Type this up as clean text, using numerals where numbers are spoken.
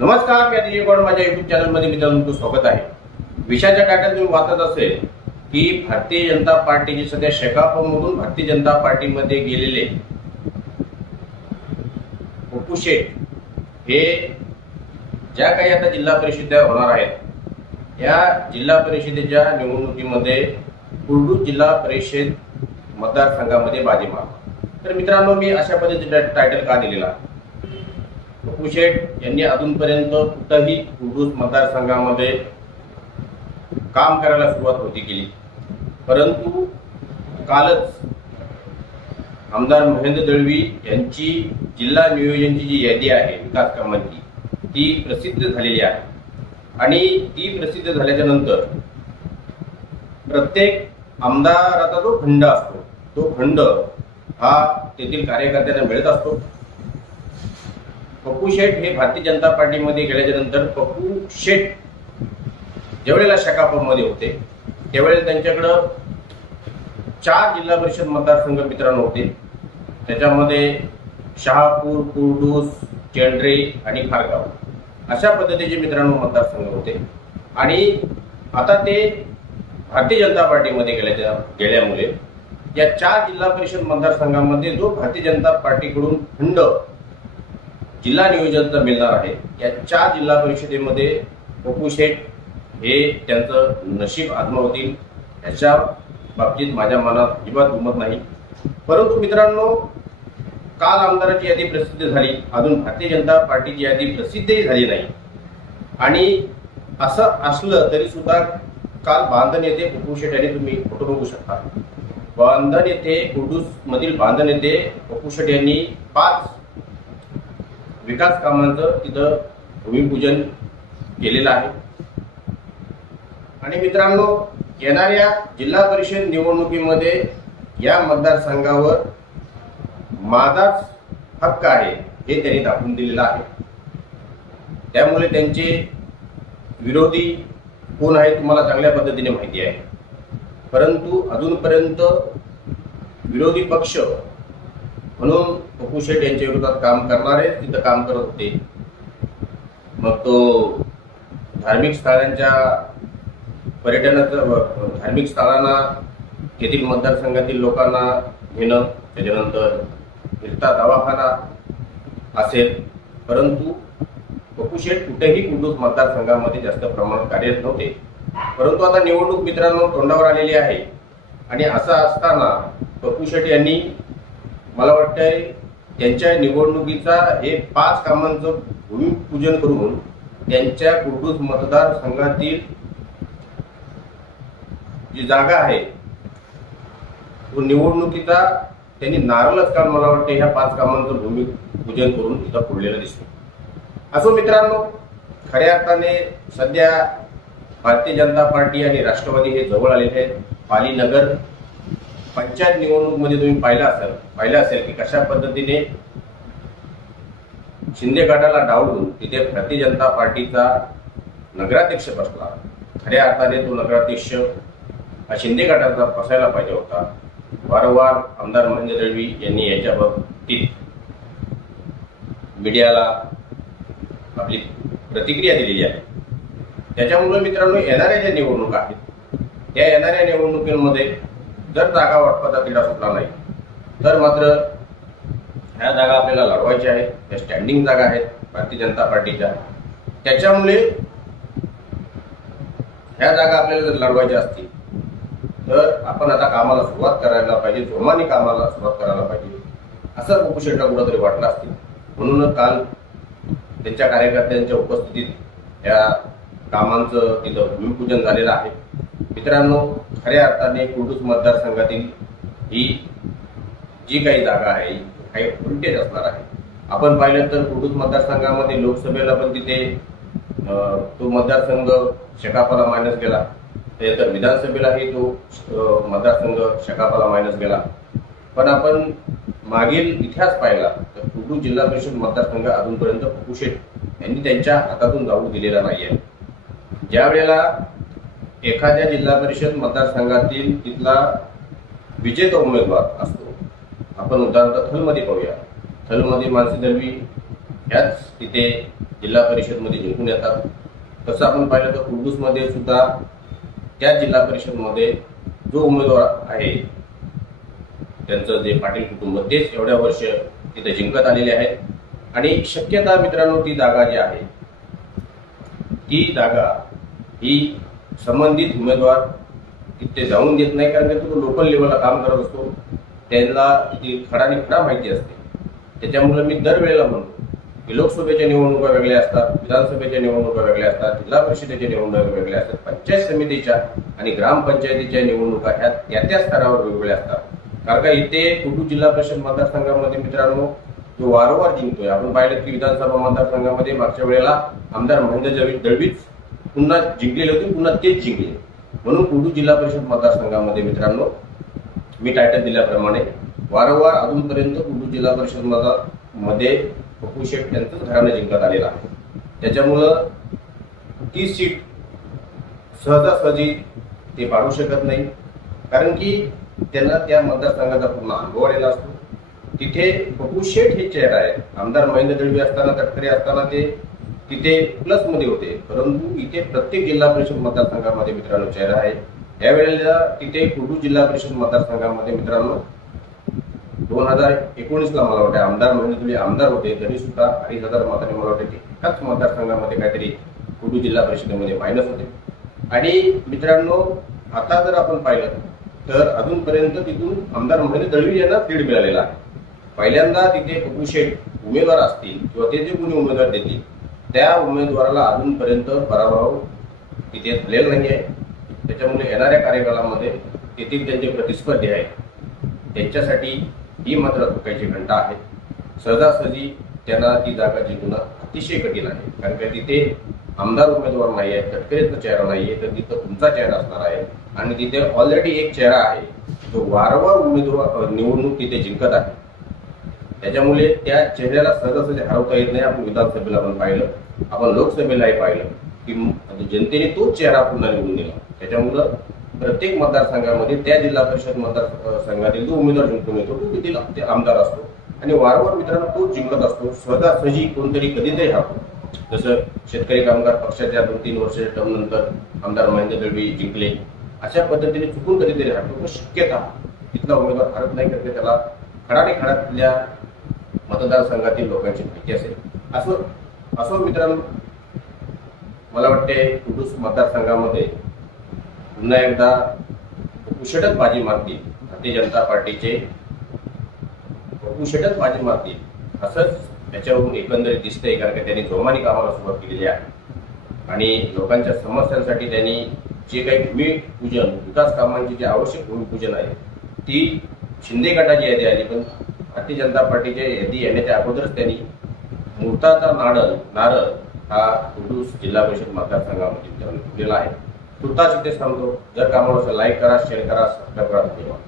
नमस्कार, मी अतिशय गौड माझ्या YouTube चॅनलमध्ये मित्रांनो तुमचं स्वागत आहे। विषयाच्या टायटल तुम्ही वाचत असेल की भारतीय जनता पार्टीचे सध्या शेकापमधून भारतीय जनता पार्टीमध्ये गेलेले पप्पू शेठ हे ज्या काही आता जिल्हा परिषदा होणार आहेत या जिल्हा परिषदेच्या निवडणुकीमध्ये कुर्डू जिल्हा परिषद मतदारसंघामध्ये बाजी मारतात। तर मित्रांनो, मी अशा पद्धतीचा टायटल का दिलेला? पप्पू शेठ यांनी अजूनपर्यंत कुठेही कुर्डू मतदारसंघामध्ये काम करायला सुरुवात होती केली, परंतु कालच आमदार महेंद्र दळवी यांची जिल्हा नियोजनची जी यादी आहे विकास कामांची ती प्रसिद्ध झालेली आहे। आणि ती प्रसिद्ध झाल्याच्या नंतर प्रत्येक आमदाराचा जो फंड असतो तो फंड हा तेथील कार्यकर्त्यांना मिळत असतो। पप्पू शेठ हे भारतीय जनता पार्टीमध्ये गेल्याच्या नंतर पप्पू शेठ ज्यावेळेला शेकापमध्ये होते त्यावेळेला त्यांच्याकडे 4 जिल्हा परिषद मतदारसंघ मित्रांनो होते। त्याच्यामध्ये शहापूर, कुर्डूस, चेंड्रे आणि खारगाव अशा पद्धतीचे मित्रांनो मतदारसंघ होते। आणि आता ते भारतीय जनता पार्टीमध्ये गेल्यामुळे या 4 जिल्हा परिषद मतदारसंघामध्ये जो भारतीय जनता पार्टीकडून फंड जिल्हा नियोजनचा मिळणार आहे या 4 जिल्हा परिषदेमध्ये पप्पू शेठ हे त्यांचं नशीब आजमावतील याच्या बाबतीत माझ्या मनात अजिबात दुमत नाही। परंतु मित्रांनो, काल आमदाराची यादी प्रसिद्ध झाली, अजून भारतीय जनता पार्टीची यादी प्रसिद्धही झाली नाही। आणि असं असलं तरी सुद्धा काल बांधण येथे पप्पू शेठ यांनी, तुम्ही फोटो बघू शकता, बांधण येथे कुर्डूस मधील बांधण येथे पप्पू शेठ यांनी 5 विकास कामांचं तिथं भूमिपूजन केलेलं आहे। आणि मित्रांनो, येणाऱ्या जिल्हा परिषद निवडणुकीमध्ये या मतदारसंघावर माझाच हक्क आहे हे त्यांनी दाखवून दिलेलं आहे। त्यामुळे त्यांचे विरोधी कोण आहे तुम्हाला चांगल्या पद्धतीने माहिती आहे, परंतु अजूनपर्यंत विरोधी पक्ष म्हणून पप्पू शेठ यांच्या विरोधात काम करणारे तिथं काम करत होते। मग तो धार्मिक स्थळांच्या पर्यटनाचं, धार्मिक स्थळांना तेथील मतदारसंघातील लोकांना घेणं, त्याच्यानंतर फिरता दवाखाना असेल, परंतु पप्पू शेठ कुठेही कुर्डूस मतदारसंघामध्ये जास्त प्रमाणात कार्यरत नव्हते। परंतु आता निवडणूक मित्रांनो तोंडावर आलेली आहे आणि असं असताना पप्पू शेठ यांनी, मला वाटतंय त्यांच्या निवडणुकीचा हे 5 कामांचं भूमिपूजन करून त्यांच्या कुर्डूस मतदारसंघातील जी जागा आहे तो निवडणुकीचा त्यांनी नारळच काल मला वाटतं ह्या 5 कामांचं भूमिपूजन करून तिथं फोडलेलं दिसतं। असो मित्रांनो, खऱ्या अर्थाने सध्या भारतीय जनता पार्टी आणि राष्ट्रवादी हे जवळ आलेले आहेत। पाली नगर पंचायत निवडणूक मध्ये तुम्ही पाहिलं असेल की कशा पद्धतीने शिंदे गटाला डावलून तिथे भारतीय जनता पार्टीचा नगराध्यक्ष बसला। खऱ्या अर्थाने तो नगराध्यक्ष हा शिंदे गटाचा बसायला पाहिजे होता। वारंवार आमदार महेंद्र दळवी यांनी याच्या बाबतीत मीडियाला आपली प्रतिक्रिया दिलेली आहे। त्याच्यामुळे मित्रांनो, येणाऱ्या ज्या निवडणुका आहेत त्या येणाऱ्या निवडणुकीमध्ये जर जागा वाटपाचा तिढा सुटला नाही तर मात्र ह्या जागा आपल्याला लढवायच्या आहेत। त्या स्टँडिंग जागा आहेत भारतीय जनता पार्टीच्या, त्याच्यामुळे ह्या जागा आपल्याला जर लढवायच्या असतील तर आपण आता कामाला सुरुवात करायला पाहिजे, जोमाने कामाला सुरुवात करायला पाहिजे असं पप्पू शेठला कुठंतरी वाटलं असतील। म्हणून काल त्यांच्या कार्यकर्त्यांच्या उपस्थितीत या कामांचं तिथं भूमिपूजन झालेलं आहे। मित्रांनो, खऱ्या अर्थाने कुर्डूस मतदारसंघातील ही जी काही जागा आहे काही व्होल्टेज असणार आहे। आपण पाहिलं तर कुर्डूस मतदारसंघामध्ये लोकसभेला पण तिथे तो मतदारसंघ शेकापाला मायनस गेला, त्यानंतर विधानसभेलाही तो मतदारसंघ शेकापाला मायनस गेला। पण आपण मागील इतिहास पाहिला तर कुर्डूस जिल्हा परिषद मतदारसंघ अजूनपर्यंत पप्पू शेठ यांनी त्यांच्या हातातून जाऊ दिलेला नाहीये। ज्या वेळेला एखाद्या जिल्हा परिषद मतदारसंघातील तिथला विजेता उमेदवार असतो, आपण उदाहरणार्थ थलमध्ये पाहूया, थलमध्ये मानसी दळवी ह्याच तिथे जिल्हा परिषदमध्ये जिंकून येतात. तसं आपण पाहिलं तर कुर्डूसमध्ये सुद्धा त्या जिल्हा परिषदमध्ये जो उमेदवार आहे त्यांचं जे पाटील कुटुंब तेच एवढ्या वर्ष तिथे जिंकत आलेले आहेत. आणि शक्यता मित्रांनो ती जागा जी आहे ती जागा ही संबंधित उमेदवार तिथे जाऊन देत नाही, कारण की तो लोकल लेवलला काम करत असतो, त्यांना ती खडा माहिती असते. त्याच्यामुळे मी दरवेळेला म्हणतो की लोकसभेच्या निवडणुका वेगळ्या असतात, विधानसभेच्या निवडणुका वेगळ्या असतात, जिल्हा परिषदेच्या निवडणुका वेगळ्या असतात, पंचायत समितीच्या आणि ग्रामपंचायतीच्या निवडणुका ह्या त्या स्तरावर वेगवेगळ्या असतात. कारण का इथे कुर्डू जिल्हा परिषद मतदारसंघामध्ये मित्रांनो जो वारंवार जिंकतोय, आपण पाहिलं की विधानसभा मतदारसंघामध्ये मागच्या वेळेला आमदार महेंद्र दळवीच पुन्हा जिंकलेले होते, पुन्हा तेच जिंकले. म्हणून कुर्डू जिल्हा परिषद मतदारसंघामध्ये मित्रांनो मी टायटल दिल्याप्रमाणे वारंवार अजूनपर्यंत कुर्डू जिल्हा परिषद मध्ये पप्पू शेठ यांचं घराणं जिंकत आलेलं आहे. त्याच्यामुळं ती सीट सहजासहजी ते पाडू शकत नाही, कारण की त्यांना त्या मतदारसंघाचा पूर्ण अनुभव आलेला असतो. तिथे पप्पू शेठ हे चेहरा आहे. आमदार महेंद्र दळवी असताना, तटकरे असताना ते तिथे प्लस मध्ये होते, परंतु इथे प्रत्येक जिल्हा परिषद मतदारसंघामध्ये मित्रांनो चेहरा आहे. यावेळेला तिथे कुर्डू जिल्हा परिषद मतदारसंघामध्ये मित्रांनो 2019ला मला वाटतं आमदार महेंद्र दळवी आमदार होते, तरी सुद्धा 2,500 मतांनी मला वाटतं एकाच मतदारसंघामध्ये काहीतरी कुर्डू जिल्हा परिषदेमध्ये मायनस होते. आणि मित्रांनो आता जर आपण पाहिलं तर अजूनपर्यंत तिथून आमदार महेंद्र दळवी यांना लीड मिळालेला आहे. पहिल्यांदा तिथे पप्पू शेठ उमेदवार असतील किंवा ते जे कोणी उमेदवार देतील त्या उमेदवाराला अजूनपर्यंत पराभव तिथे झालेला नाही आहे. त्याच्यामुळे येणाऱ्या कार्यकाळामध्ये तेथील त्यांचे प्रतिस्पर्धी आहेत त्यांच्यासाठी ही मात्र धोक्याची घंटा आहे. सहजासहजी त्यांना ती जागा जिंकणं अतिशय कठीण आहे, कारण का तिथे आमदार उमेदवार नाही आहे, तटकरेचा चेहरा नाही आहे, तर तिथं तुमचा चेहरा असणार आहे. आणि तिथे ऑलरेडी एक चेहरा आहे जो वारंवार उमेदवार निवडणूक तिथे जिंकत आहे. त्याच्यामुळे त्या चेहऱ्याला सहजासहजी हरवता येत नाही. आपण विधानसभेला पण पाहिलं, आपण लोकसभेलाही पाहिलं की जनतेने तोच चेहरा पुन्हा निवडून दिला. त्याच्यामुळं प्रत्येक मतदारसंघामध्ये त्या जिल्हा परिषद मतदारसंघातील जो उमेदवार जिंकून येतो तो तिथील ते आमदार असतो आणि वारंवार मित्रांनो तोच जिंकत असतो. सहजासहजी कोणतरी कधीतरी हरतो. जसं शेतकरी कामगार पक्षाच्या 2-3 वर्षाच्या टर्म नंतर आमदार महेंद्र दळवी जिंकले, अशा पद्धतीने चुकून कधीतरी हरतो. शक्यता तिथला उमेदवार हरत नाही, करते त्याला खडातिथल्या मतदारसंघातील लोकांची माहिती असेल. असं मित्रांनो मला वाटते कुर्डू मतदारसंघामध्ये पुन्हा एकदा कुशटच बाजी मारतील भारतीय जनता पार्टीचे, कुशटच बाजी मारतील असंच त्याच्यावरून एकंदरीत दिसतंय. कारण की त्यांनी जोमाने कामाला सुरुवात केलेली आहे आणि लोकांच्या समस्यांसाठी त्यांनी जे काही भूमिपूजन विकास कामांची जे आवश्यक भूमिपूजन आहे ती शिंदे गटाची यादी आली, पण भारतीय जनता पार्टीच्या यादी येण्याच्या अगोदरच त्यांनी मुहूर्ताचा नारळ हा कुर्डू जिल्हा परिषद मतदारसंघामध्ये ठेवलेला आहे. तुर्तास इथे सांगतो, जर कामाला लाईक करा, शेअर करा, सबस्क्राईब करा. धन्यवाद.